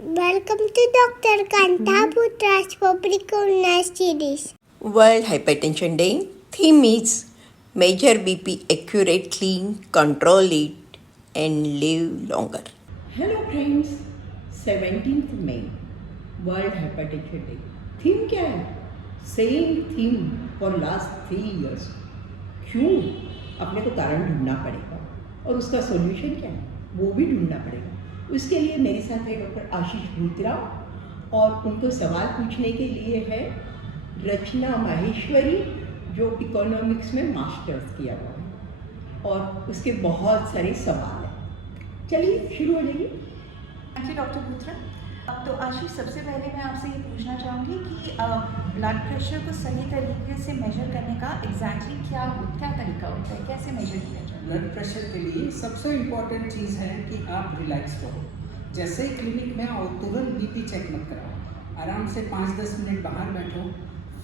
Welcome to Dr. Kantaputra's Public Illness Series. World Hypertension Day. Theme is measure BP accurately, control it, and live longer. Hello friends, 17th May world hypertension day. Theme क्या है? Same theme for last 3 years. क्यों? अपने को कारण ढूंढना पड़ेगा और उसका सॉल्यूशन क्या है वो भी ढूंढना पड़ेगा. उसके लिए मेरे साथ है डॉक्टर आशीष भूतराव और उनको सवाल पूछने के लिए है रचना माहेश्वरी जो इकोनॉमिक्स में मास्टर्स किया हुआ है और उसके बहुत सारे सवाल हैं. चलिए शुरू हो जाइए. Thank you doctor Bhutra. तो आशीष, सबसे पहले मैं आपसे ये पूछना चाहूँगी कि ब्लड प्रेशर को सही तरीके से मेजर करने का एग्जैक्टली क्या तरीका होता है, कैसे मेजर किया जाए? ब्लड प्रेशर के लिए सबसे इम्पॉर्टेंट चीज़ है कि आप रिलैक्स रहो. जैसे ही क्लिनिक में आओ तुरंत बीपी चेक मत कराओ. आराम से 5-10 मिनट बाहर बैठो,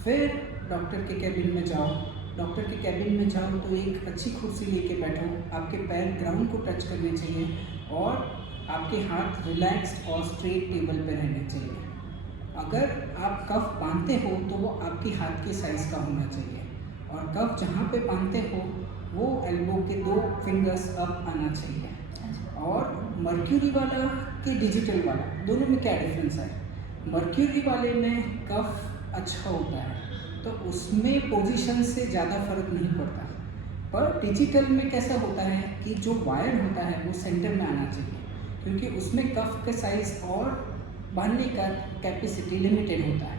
फिर डॉक्टर के कैबिन में जाओ. डॉक्टर के कैबिन में जाओ तो एक अच्छी कुर्सी लेके बैठो. आपके पैर ग्राउंड को टच करने चाहिए और आपके हाथ रिलैक्स्ड और स्ट्रेट टेबल पर रहने चाहिए. अगर आप कफ बांधते हो तो वो आपके हाथ के साइज़ का होना चाहिए और कफ जहाँ पे बांधते हो वो एल्बो के 2 फिंगर्स अप आना चाहिए. और मर्क्यूरी वाला कि डिजिटल वाला, दोनों में क्या डिफरेंस है? मर्क्यूरी वाले में कफ अच्छा होता है तो उसमें पोजीशन से ज़्यादा फर्क नहीं पड़ता. पर डिजिटल में कैसा होता है कि जो वायर होता है वो सेंटर में आना चाहिए क्योंकि उसमें कफ का साइज़ और बांधने का कैपेसिटी लिमिटेड होता है.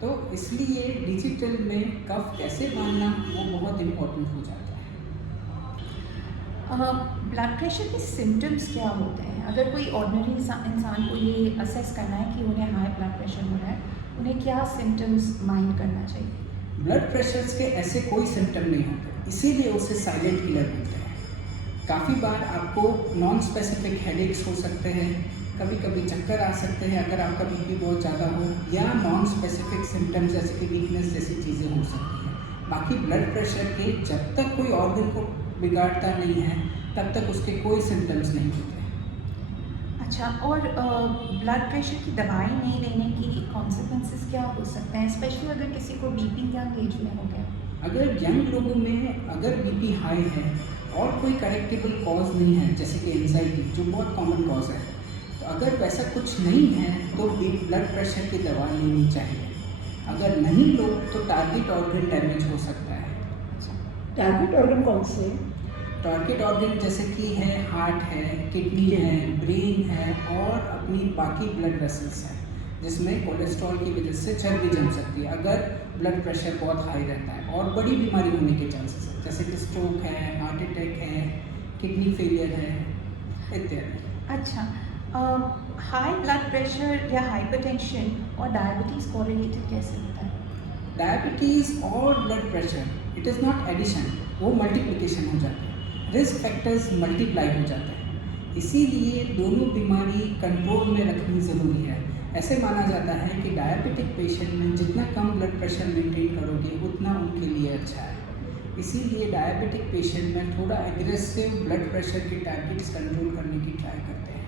तो इसलिए डिजिटल में कफ कैसे बांधना वो बहुत इम्पोर्टेंट हो जाता है. ब्लड प्रेशर के सिम्टम्स क्या होते हैं? अगर कोई ऑर्डिनरी इंसान को ये असेस करना है कि उन्हें हाई ब्लड प्रेशर हो रहा है, उन्हें क्या सिम्टम्स माइंड करना चाहिए? ब्लड प्रेशर के ऐसे कोई सिम्टम नहीं होते, इसीलिए उसे साइलेंट किलर बोलते हैं. काफ़ी बार आपको नॉन स्पेसिफिक हेडेक्स हो सकते हैं, कभी कभी चक्कर आ सकते हैं अगर आपका बीपी बहुत ज़्यादा हो, या नॉन स्पेसिफिक सिम्टम्स जैसे कि वीकनेस जैसी चीज़ें हो सकती हैं. बाकी ब्लड प्रेशर के जब तक कोई ऑर्गन को बिगाड़ता नहीं है तब तक उसके कोई सिम्टम्स नहीं होते. अच्छा, और ब्लड प्रेशर की दवाई नहीं लेने की कॉन्सिक्वेंसेस क्या हो सकते हैं, स्पेशली अगर किसी को बीपी यंग एज में हो गया? अगर यंग लोगों में अगर बीपी हाई है और कोई करेक्टेबल कॉज नहीं है जैसे कि एंजाइटी जो बहुत कॉमन कॉज है, तो अगर वैसा कुछ नहीं है तो ब्लड प्रेशर की दवा लेनी चाहिए. अगर नहीं लो तो टारगेट ऑर्गन डैमेज हो सकता है. टारगेट ऑर्गन कौन से? टारगेट ऑर्गन जैसे कि है हार्ट है, किडनी है, ब्रेन है और अपनी बाकी ब्लड वेसल्स हैं जिसमें कोलेस्ट्रॉल की वजह से चर्बी जम सकती है अगर ब्लड प्रेशर बहुत हाई रहता है. और बड़ी बीमारी होने के चांसेस हैं जैसे कि स्ट्रोक है, हार्ट अटैक है, किडनी फेलियर है इत्यादि. अच्छा, हाई ब्लड प्रेशर या हाइपरटेंशन और डायबिटीज़ कोरिलेटेड कैसे होता है? डायबिटीज़ और blood pressure it is not addition, वो मल्टीप्लिकेशन हो जाता है. रिस्क फैक्टर्स मल्टीप्लाई हो जाते हैं, इसीलिए दोनों बीमारी कंट्रोल में रखनी ज़रूरी है. ऐसे माना जाता है कि डायबिटिक पेशेंट में जितना कम ब्लड प्रेशर मेंटेन करोगे उतना उनके लिए अच्छा है. इसीलिए डायबिटिक पेशेंट में थोड़ा एग्रेसिव ब्लड प्रेशर के टारगेट्स कंट्रोल करने की ट्राई करते हैं.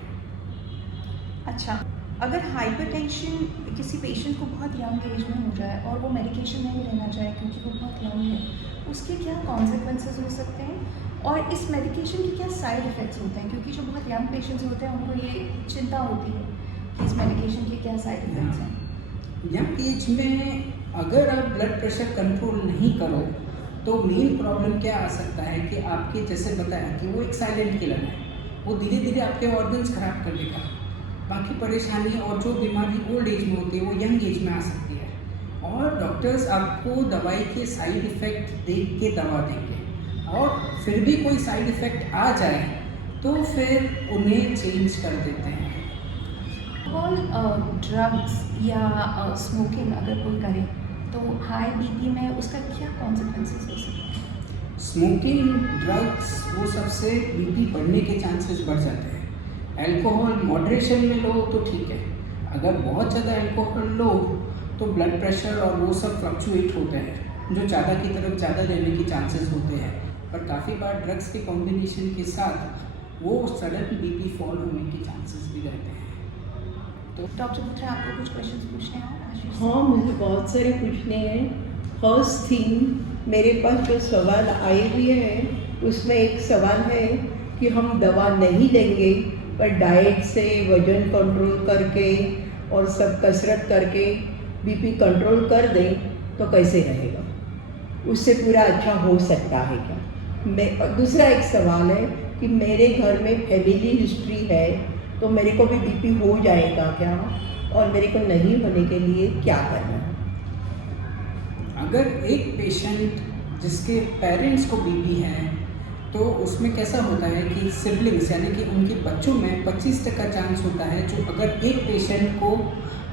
अच्छा, अगर हाइपरटेंशन किसी पेशेंट को बहुत यंग एज में हो जाए और वो मेडिकेशन नहीं लेना चाहे क्योंकि वो बहुत यंग है, उसके क्या कॉन्सिक्वेंसेस हो सकते हैं और इस मेडिकेशन के क्या साइड इफ़ेक्ट्स होते हैं? क्योंकि जो बहुत यंग पेशेंट्स होते हैं उनको ये चिंता होती है कि इस मेडिकेशन के क्या साइड इफ़ेक्ट्स हैं. यंग एज में अगर आप ब्लड प्रेशर कंट्रोल नहीं करो तो मेन प्रॉब्लम क्या आ सकता है कि आपके जैसे बताया कि वो एक साइलेंट किलर है, वो धीरे धीरे आपके ऑर्गन्स खराब कर देगा. बाकी परेशानी और जो बीमारी ओल्ड एज में होती है वो यंग एज में आ सकती है और डॉक्टर्स आपको दवाई के साइड इफ़ेक्ट देख के दवा देंगे और फिर भी कोई साइड इफ़ेक्ट आ जाए तो फिर उन्हें चेंज कर देते हैं. और ड्रग्स या स्मोकिंग अगर कोई करे तो हाई बीपी में उसका क्या कॉन्सिक्वेंसेस हो सकते हैं? स्मोकिंग, ड्रग्स वो सबसे बीपी बढ़ने के चांसेस बढ़ जाते हैं. अल्कोहल मॉडरेशन में लो तो ठीक है, अगर बहुत ज़्यादा अल्कोहल लो तो ब्लड प्रेशर और वो सब फ्लक्चुएट होते हैं जो ज़्यादा की तरफ ज़्यादा रहने के चांसेस होते हैं. पर काफ़ी बार ड्रग्स के कॉम्बिनेशन के साथ वो सडन बीपी फॉल होने के चांसेस भी रहते हैं. तो डॉक्टर पुत्रा, आपको कुछ क्वेश्चंस पूछने हैं आशीष से? हाँ, मुझे बहुत सारे पूछने हैं। फर्स्ट थिंग, मेरे पास जो सवाल आए हुए हैं उसमें एक सवाल है कि हम दवा नहीं लेंगे पर डाइट से वजन कंट्रोल करके और सब कसरत करके बीपी कंट्रोल कर दें तो कैसे रहेगा, उससे पूरा अच्छा हो सकता है क्या? और दूसरा एक सवाल है कि मेरे घर में फैमिली हिस्ट्री है तो मेरे को भी बीपी हो जाएगा क्या, और मेरे को नहीं होने के लिए क्या करना है? अगर एक पेशेंट जिसके पेरेंट्स को बीपी है तो उसमें कैसा होता है कि सिबलिंग्स यानी कि उनके बच्चों में 25% चांस होता है, जो अगर एक पेशेंट को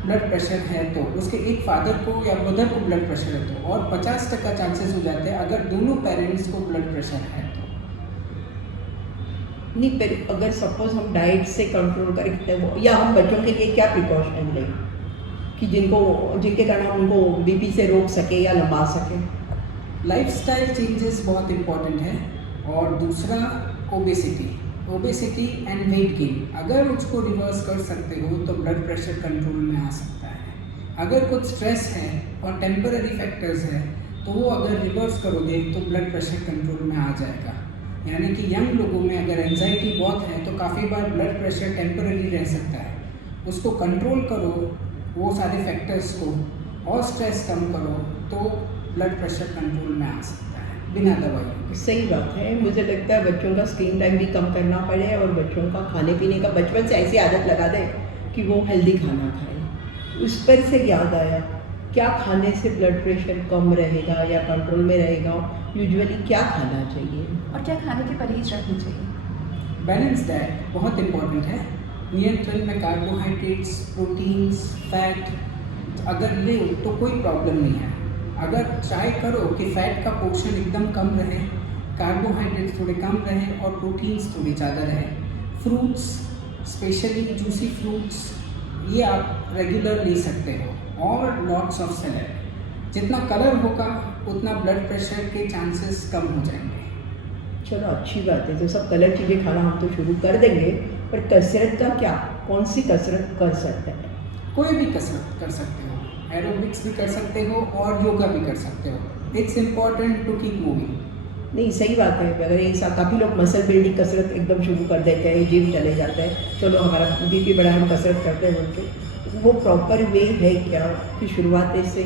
ब्लड प्रेशर है तो उसके एक फादर को या मदर को ब्लड प्रेशर है तो, और 50% चांसेस हो जाते हैं अगर दोनों पेरेंट्स को ब्लड प्रेशर है तो। नहीं, पर अगर सपोज हम डाइट से कंट्रोल करते हो या हम बच्चों के लिए क्या प्रिकॉशन लें कि जिनके कारण हम उनको बीपी से रोक सके या लंबा सके? लाइफस्टाइल चेंजेस बहुत इम्पॉर्टेंट है, और दूसरा ओबेसिटी एंड वेट गेन, अगर उसको रिवर्स कर सकते हो तो ब्लड प्रेशर कंट्रोल में आ सकता है। अगर कुछ स्ट्रेस है और टेम्पररी फैक्टर्स है तो वो अगर रिवर्स करोगे तो ब्लड प्रेशर कंट्रोल में आ जाएगा। यानी कि यंग लोगों में अगर एंजाइटी बहुत है तो काफ़ी बार ब्लड प्रेशर टेम्पररी रह सकता है, उसको कंट्रोल करो वो सारे फैक्टर्स को, और स्ट्रेस कम करो तो ब्लड प्रेशर कंट्रोल में आ सकता है बिना दवाइयों के। सही बात है। मुझे लगता है बच्चों का स्क्रीन टाइम भी कम करना पड़े और बच्चों का खाने पीने का बचपन से ऐसी आदत लगा दें कि वो हेल्दी खाना खाएं। उस पर से याद आया, क्या खाने से ब्लड प्रेशर कम रहेगा या कंट्रोल में रहेगा? यूजुअली क्या खाना चाहिए और क्या खाने की परहेज रखनी चाहिए? बैलेंस डाइट बहुत इम्पॉर्टेंट है। नियंत्रण में कार्बोहाइड्रेट्स, प्रोटीन्स, फैट अगर ले तो कोई प्रॉब्लम नहीं है। अगर ट्राई करो कि फैट का पोर्शन एकदम कम रहे, कार्बोहाइड्रेट्स थोड़े कम रहे और प्रोटीन्स थोड़ी ज़्यादा रहे। फ्रूट्स, स्पेशली जूसी फ्रूट्स, ये आप रेगुलर ले सकते हो, और लॉट्स ऑफ सैलेड। जितना कलर होगा उतना ब्लड प्रेशर के चांसेस कम हो जाएंगे। चलो अच्छी बात है, तो सब कलर चीज़ें खाना हम तो शुरू कर देंगे, पर कसरत का क्या? कौन सी कसरत कर सकते हैं? कोई भी कसरत कर सकते हो, एरोबिक्स भी कर सकते हो और योगा भी कर सकते हो। It's important to keep moving. नहीं, सही बात है। अगर ऐसा काफ़ी लोग मसल बिल्डिंग कसरत एकदम शुरू कर देते हैं, जिम चले जाते हैं, चलो हमारा बीपी बढ़ा हम कसरत करते हैं उनके, वो प्रॉपर वे है क्या कि शुरुआत से?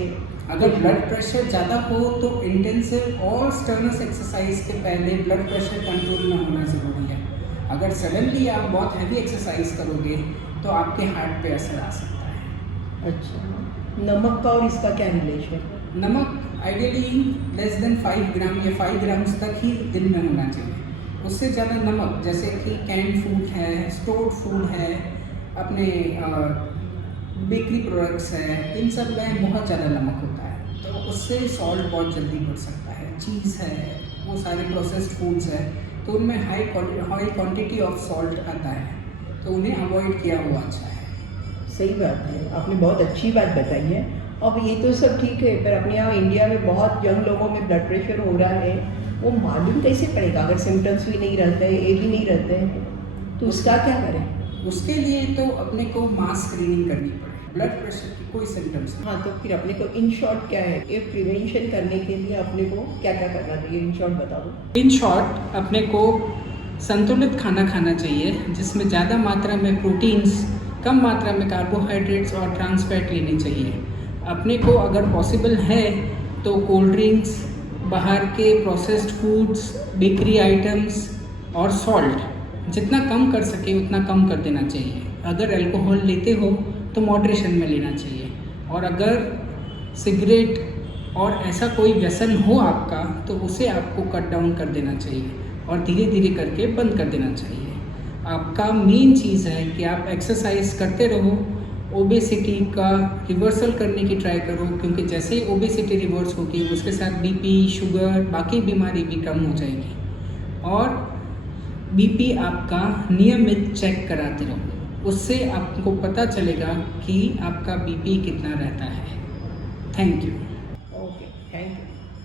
अगर ब्लड प्रेशर ज़्यादा हो तो इंटेंसिव और स्टर्नस एक्सरसाइज के पहले ब्लड प्रेशर कंट्रोल में होना ज़रूरी है। अगर सडनली आप बहुत हैवी एक्सरसाइज करोगे तो आपके हार्ट पे असर आ सकता है। अच्छा, नमक का और इसका क्या रिलेशन? नमक आइडियली लेस देन 5 ग्राम या 5 ग्राम्स तक ही दिन में होना चाहिए। उससे ज़्यादा नमक, जैसे कि कैंड फूड है, स्टोर्ड फूड है, अपने बेकरी प्रोडक्ट्स है, इन सब में बहुत ज़्यादा नमक होता है, तो उससे सॉल्ट बहुत जल्दी बढ़ सकता है। चीज़ है, वो सारे प्रोसेस्ड फूड्स है, तो उनमें हाई क्वांटिटी ऑफ सॉल्ट आता है, तो उन्हें अवॉइड किया हुआ अच्छा है। सही बात है, आपने बहुत अच्छी बात बताई है। अब ये तो सब ठीक है, पर अपने यहाँ इंडिया में बहुत यंग लोगों में ब्लड प्रेशर हो रहा है, वो मालूम कैसे पड़ेगा अगर सिम्टम्स भी नहीं रहते हैं, ये भी नहीं रहते हैं, तो उसका क्या करें? उसके लिए तो अपने को मास स्क्रीनिंग करनी पड़ेगी। ब्लड प्रेशर की कोई सिम्टम्स नहीं। हाँ, तो फिर अपने को इन शॉर्ट क्या है, ये प्रिवेंशन करने के लिए अपने को क्या क्या करना चाहिए, इन शॉर्ट बता दो। इन शॉर्ट अपने को संतुलित खाना खाना चाहिए, जिसमें ज़्यादा मात्रा में प्रोटीन्स, कम मात्रा में कार्बोहाइड्रेट्स और ट्रांस फैट लेनी चाहिए। अपने को अगर पॉसिबल है तो कोल्ड ड्रिंक्स, बाहर के प्रोसेस्ड फूड्स, बेकरी आइटम्स और सॉल्ट जितना कम कर सके उतना कम कर देना चाहिए। अगर अल्कोहल लेते हो तो मॉडरेशन में लेना चाहिए, और अगर सिगरेट और ऐसा कोई व्यसन हो आपका तो उसे आपको कट डाउन कर देना चाहिए और धीरे धीरे करके बंद कर देना चाहिए। आपका मेन चीज़ है कि आप एक्सरसाइज करते रहो, ओबेसिटी का रिवर्सल करने की ट्राई करो, क्योंकि जैसे ही ओबेसिटी रिवर्स होगी उसके साथ बीपी, शुगर, बाकी बीमारी भी कम हो जाएगी। और बीपी आपका नियमित चेक कराते रहो, उससे आपको पता चलेगा कि आपका बीपी कितना रहता है। Thank you.